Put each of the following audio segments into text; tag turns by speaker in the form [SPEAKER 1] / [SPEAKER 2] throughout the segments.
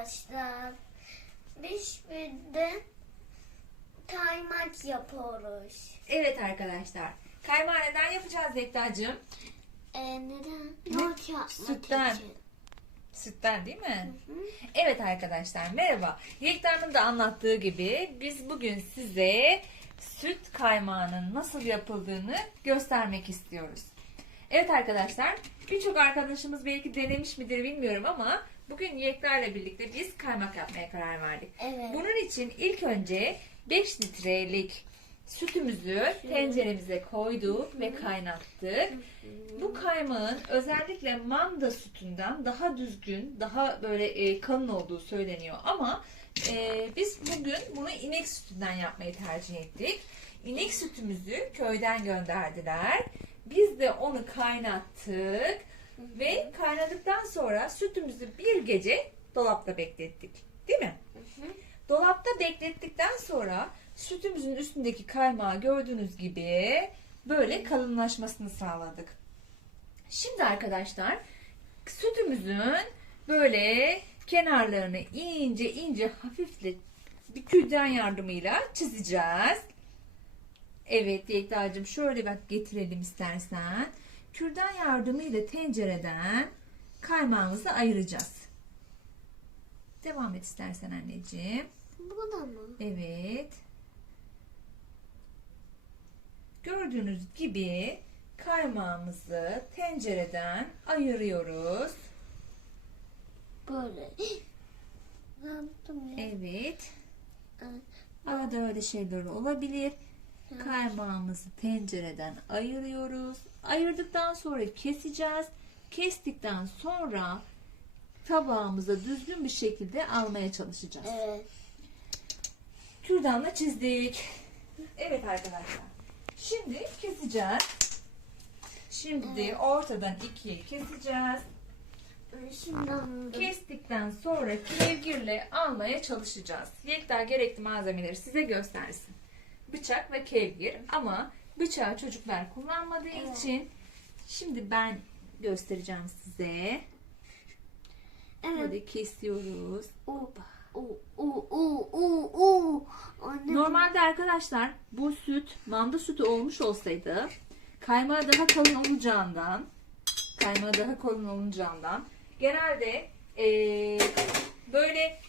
[SPEAKER 1] arkadaşlar. Biz bir de kaymak yapıyoruz.
[SPEAKER 2] Evet arkadaşlar. Kaymağı neden yapacağız Zektacığım?
[SPEAKER 1] Ee, neden? Yoğurt yapmak
[SPEAKER 2] Sütten.
[SPEAKER 1] için.
[SPEAKER 2] Sütten değil mi?
[SPEAKER 1] Hı.
[SPEAKER 2] Evet arkadaşlar merhaba. Yekta'nın da anlattığı gibi biz bugün size süt kaymağının nasıl yapıldığını göstermek istiyoruz. Evet arkadaşlar birçok arkadaşımız belki denemiş midir bilmiyorum ama bugün Yekta ile birlikte biz kaymak yapmaya karar verdik.
[SPEAKER 1] Evet.
[SPEAKER 2] Bunun için ilk önce 5 litrelik sütümüzü tenceremize koyduk ve kaynattık. Bu kaymağın özellikle manda sütünden daha düzgün, daha böyle e, kalın olduğu söyleniyor. Ama e, biz bugün bunu inek sütünden yapmayı tercih ettik. İnek sütümüzü köyden gönderdiler. Biz de onu kaynattık ve kaynadıktan sonra sütümüzü bir gece dolapta beklettik. Değil mi? Dolapta beklettikten sonra sütümüzün üstündeki kaymağı gördüğünüz gibi böyle kalınlaşmasını sağladık. Şimdi arkadaşlar sütümüzün böyle kenarlarını ince ince hafifle bir kürdan yardımıyla çizeceğiz. Evet Yekta'cığım şöyle bak getirelim istersen. Kürdan yardımıyla tencereden kaymağımızı ayıracağız. Devam et istersen anneciğim.
[SPEAKER 1] Bu da mı?
[SPEAKER 2] Evet. Gördüğünüz gibi kaymağımızı tencereden ayırıyoruz.
[SPEAKER 1] Böyle. ne yaptım ya?
[SPEAKER 2] Evet.
[SPEAKER 1] Evet.
[SPEAKER 2] Arada öyle şeyler olabilir. Kaymağımızı tencereden ayırıyoruz. Ayırdıktan sonra keseceğiz. Kestikten sonra tabağımıza düzgün bir şekilde almaya çalışacağız.
[SPEAKER 1] Evet.
[SPEAKER 2] Kürdanla çizdik. Evet arkadaşlar. Şimdi keseceğiz. Şimdi ortadan ikiye keseceğiz. Kestikten sonra kevgirle almaya çalışacağız. Yekta gerekli malzemeleri size göstersin. Bıçak ve kevgir ama bıçağı çocuklar kullanmadığı
[SPEAKER 1] Evet.
[SPEAKER 2] için şimdi ben göstereceğim size.
[SPEAKER 1] Evet.
[SPEAKER 2] Böyle kesiyoruz.
[SPEAKER 1] U, u, u, u, u. Anne.
[SPEAKER 2] Normalde arkadaşlar bu süt manda sütü olmuş olsaydı kaymağı daha kalın olacağından kaymağı daha kalın olacağından genelde eee, böyle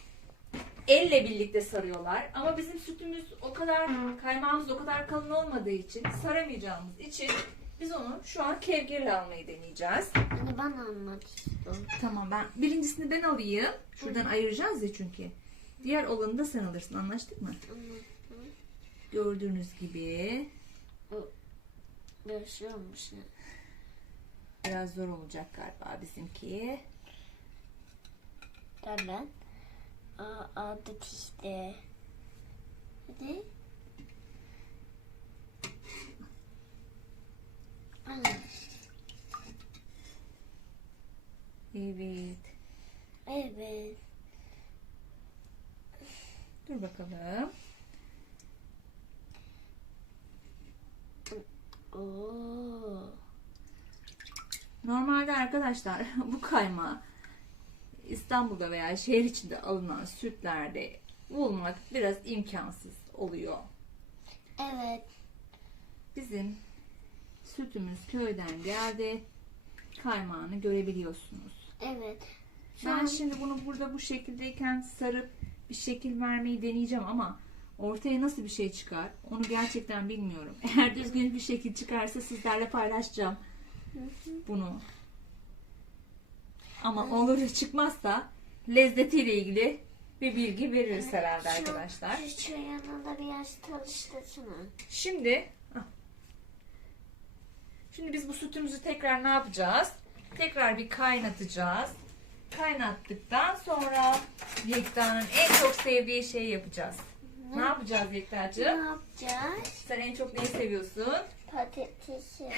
[SPEAKER 2] elle birlikte sarıyorlar. Ama bizim sütümüz o kadar kaymağımız o kadar kalın olmadığı için saramayacağımız için biz onu şu an kevgirle almayı deneyeceğiz.
[SPEAKER 1] Anne ben almak istiyorum.
[SPEAKER 2] Tamam ben birincisini ben alayım. Şuradan ayıracağız ya çünkü. Diğer olanı da sen alırsın. Anlaştık mı? Gördüğünüz gibi
[SPEAKER 1] şey olmuş ya.
[SPEAKER 2] biraz zor olacak galiba bizimki.
[SPEAKER 1] Derlen. Aa, adet işte. Hadi. Anne.
[SPEAKER 2] Evet.
[SPEAKER 1] Evet.
[SPEAKER 2] Dur bakalım.
[SPEAKER 1] Oo.
[SPEAKER 2] Normalde arkadaşlar bu kaymağı İstanbul'da veya şehir içinde alınan sütlerde bulmak biraz imkansız oluyor.
[SPEAKER 1] Evet.
[SPEAKER 2] Bizim sütümüz köyden geldi. Kaymağını görebiliyorsunuz.
[SPEAKER 1] Evet. Şu
[SPEAKER 2] Ben
[SPEAKER 1] an
[SPEAKER 2] şimdi bunu burada bu şekildeyken sarıp bir şekil vermeyi deneyeceğim ama ortaya nasıl bir şey çıkar onu gerçekten bilmiyorum. Eğer düzgün bir şekil çıkarsa sizlerle paylaşacağım bunu. Ama olur da çıkmazsa lezzetiyle ilgili bir bilgi veririz herhalde
[SPEAKER 1] şu-
[SPEAKER 2] arkadaşlar.
[SPEAKER 1] Şu, yanında biraz çalıştırsana.
[SPEAKER 2] Şimdi. Şimdi biz bu sütümüzü tekrar ne yapacağız? Tekrar bir kaynatacağız. Kaynattıktan sonra Yekta'nın en çok sevdiği şeyi yapacağız. Ne yapacağız
[SPEAKER 1] Ne
[SPEAKER 2] Yekta'cığım?
[SPEAKER 1] yapacağız?
[SPEAKER 2] Sen en çok neyi seviyorsun?
[SPEAKER 1] Patatesi.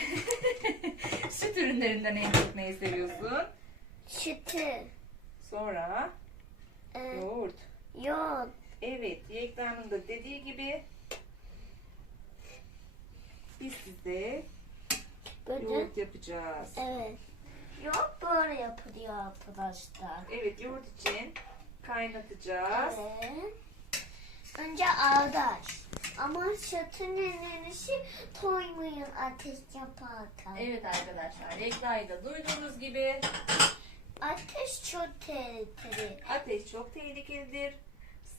[SPEAKER 2] Süt ürünlerinden en çok neyi seviyorsun?
[SPEAKER 1] Sütü.
[SPEAKER 2] Sonra
[SPEAKER 1] Ee,
[SPEAKER 2] yoğurt.
[SPEAKER 1] yoğurt.
[SPEAKER 2] Evet, Yekta'nın da dediği gibi biz size
[SPEAKER 1] Böyle.
[SPEAKER 2] yoğurt yapacağız.
[SPEAKER 1] Evet. Yoğurt böyle yapılıyor arkadaşlar.
[SPEAKER 2] Evet, yoğurt için kaynatacağız.
[SPEAKER 1] Evet. Önce ağdaş. Ama sütün enerjisi toymayın ateş yaparken.
[SPEAKER 2] Evet arkadaşlar, Yekta'yı da duyduğunuz gibi
[SPEAKER 1] Ateş çok tehlikeli.
[SPEAKER 2] ateş çok tehlikelidir.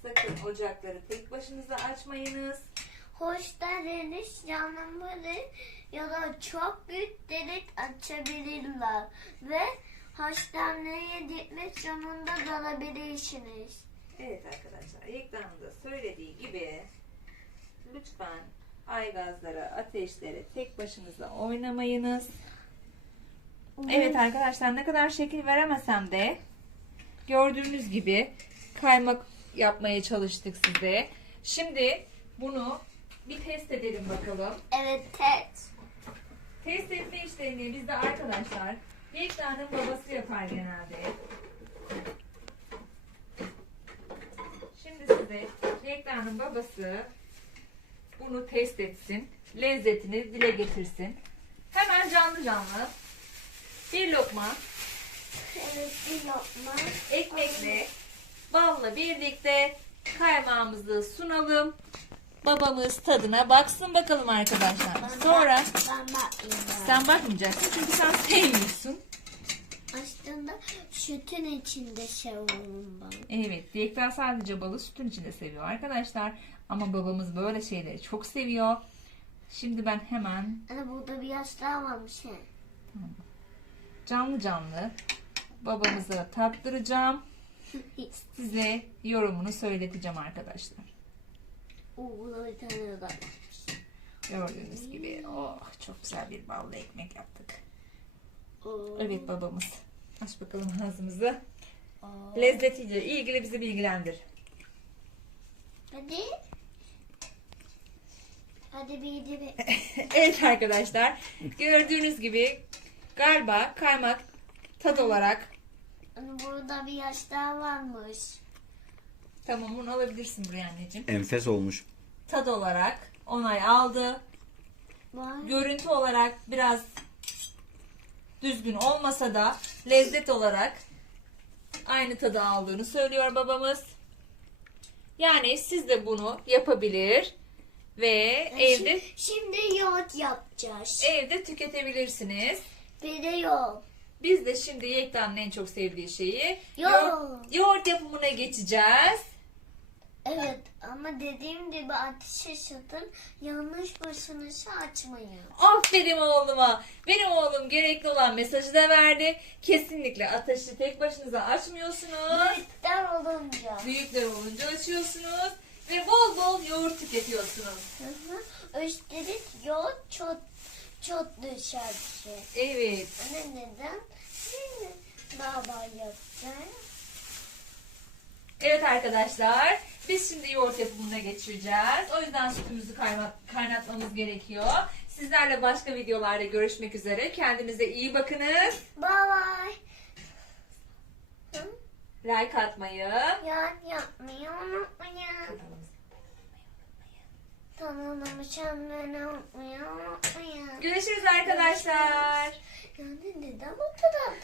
[SPEAKER 2] Sakın ocakları tek başınıza açmayınız.
[SPEAKER 1] Hoşta deniz yanmaları ya da çok büyük delik açabilirler. Ve hastaneye gitmek zorunda kalabilirsiniz.
[SPEAKER 2] Evet arkadaşlar, Yekta'nın da söylediği gibi lütfen aygazlara, ateşlere tek başınıza oynamayınız. Evet arkadaşlar ne kadar şekil veremesem de gördüğünüz gibi kaymak yapmaya çalıştık size. Şimdi bunu bir test edelim bakalım.
[SPEAKER 1] Evet test.
[SPEAKER 2] Test etme işlerini bizde arkadaşlar Yekta'nın babası yapar genelde. Şimdi size Yekta'nın babası bunu test etsin. Lezzetini dile getirsin. Hemen canlı canlı bir lokma
[SPEAKER 1] Evet bir lokma.
[SPEAKER 2] ekmekle balla birlikte kaymağımızı sunalım. Babamız tadına baksın bakalım arkadaşlar.
[SPEAKER 1] Ben
[SPEAKER 2] Sonra
[SPEAKER 1] bak- ben ben.
[SPEAKER 2] sen bakmayacaksın çünkü sen sevmiyorsun.
[SPEAKER 1] Aslında sütün içinde seviyorum ben.
[SPEAKER 2] Evet, diyekler sadece balı sütün içinde seviyor arkadaşlar. Ama babamız böyle şeyleri çok seviyor. Şimdi ben hemen
[SPEAKER 1] Ana burada bir yaş daha varmış he.
[SPEAKER 2] Canlı canlı babamıza tattıracağım. Size yorumunu söyleteceğim arkadaşlar.
[SPEAKER 1] Oo burada bir tane daha.
[SPEAKER 2] Gördüğünüz gibi oh çok güzel bir ballı ekmek yaptık.
[SPEAKER 1] Oo.
[SPEAKER 2] Evet babamız. Aç bakalım ağzımızı.
[SPEAKER 1] Oo.
[SPEAKER 2] Lezzetiyle ilgili bizi bilgilendir.
[SPEAKER 1] Hadi. Hadi bir de
[SPEAKER 2] evet arkadaşlar gördüğünüz gibi galiba kaymak tad olarak
[SPEAKER 1] burada bir yaş daha varmış.
[SPEAKER 2] tamam bunu alabilirsin buraya anneciğim.
[SPEAKER 3] Enfes olmuş.
[SPEAKER 2] Tad olarak onay aldı.
[SPEAKER 1] Var.
[SPEAKER 2] Görüntü olarak biraz düzgün olmasa da lezzet olarak aynı tadı aldığını söylüyor babamız. Yani siz de bunu yapabilir ve evde
[SPEAKER 1] Şimdi, şimdi yoğurt yapacağız.
[SPEAKER 2] evde tüketebilirsiniz.
[SPEAKER 1] Yoğurt.
[SPEAKER 2] Biz de şimdi Yekta'nın en çok sevdiği şeyi
[SPEAKER 1] Yoğurt.
[SPEAKER 2] yoğurt, yapımına geçeceğiz.
[SPEAKER 1] Evet ama dediğim gibi ateşe satın yanlış başınızı açmayın.
[SPEAKER 2] Aferin oğluma. Benim oğlum gerekli olan mesajı da verdi. Kesinlikle ateşi tek başınıza açmıyorsunuz.
[SPEAKER 1] Bitter olunca.
[SPEAKER 2] Büyükler olunca açıyorsunuz. Ve bol bol yoğurt tüketiyorsunuz.
[SPEAKER 1] Hı hı. Üstelik yoğurt çok çok dışarısı.
[SPEAKER 2] Evet.
[SPEAKER 1] Anne neden? Şimdi baba yaptı.
[SPEAKER 2] Evet arkadaşlar. Biz şimdi yoğurt yapımına geçeceğiz. O yüzden sütümüzü kayna- kaynatmamız gerekiyor. Sizlerle başka videolarda görüşmek üzere. Kendinize iyi bakınız.
[SPEAKER 1] Bye bye. Hı?
[SPEAKER 2] Like atmayı.
[SPEAKER 1] Yan yapmayı unutmayın. Çanlarını unutmayın unutmayın.
[SPEAKER 2] Görüşürüz arkadaşlar.
[SPEAKER 1] Yani neden bu kadar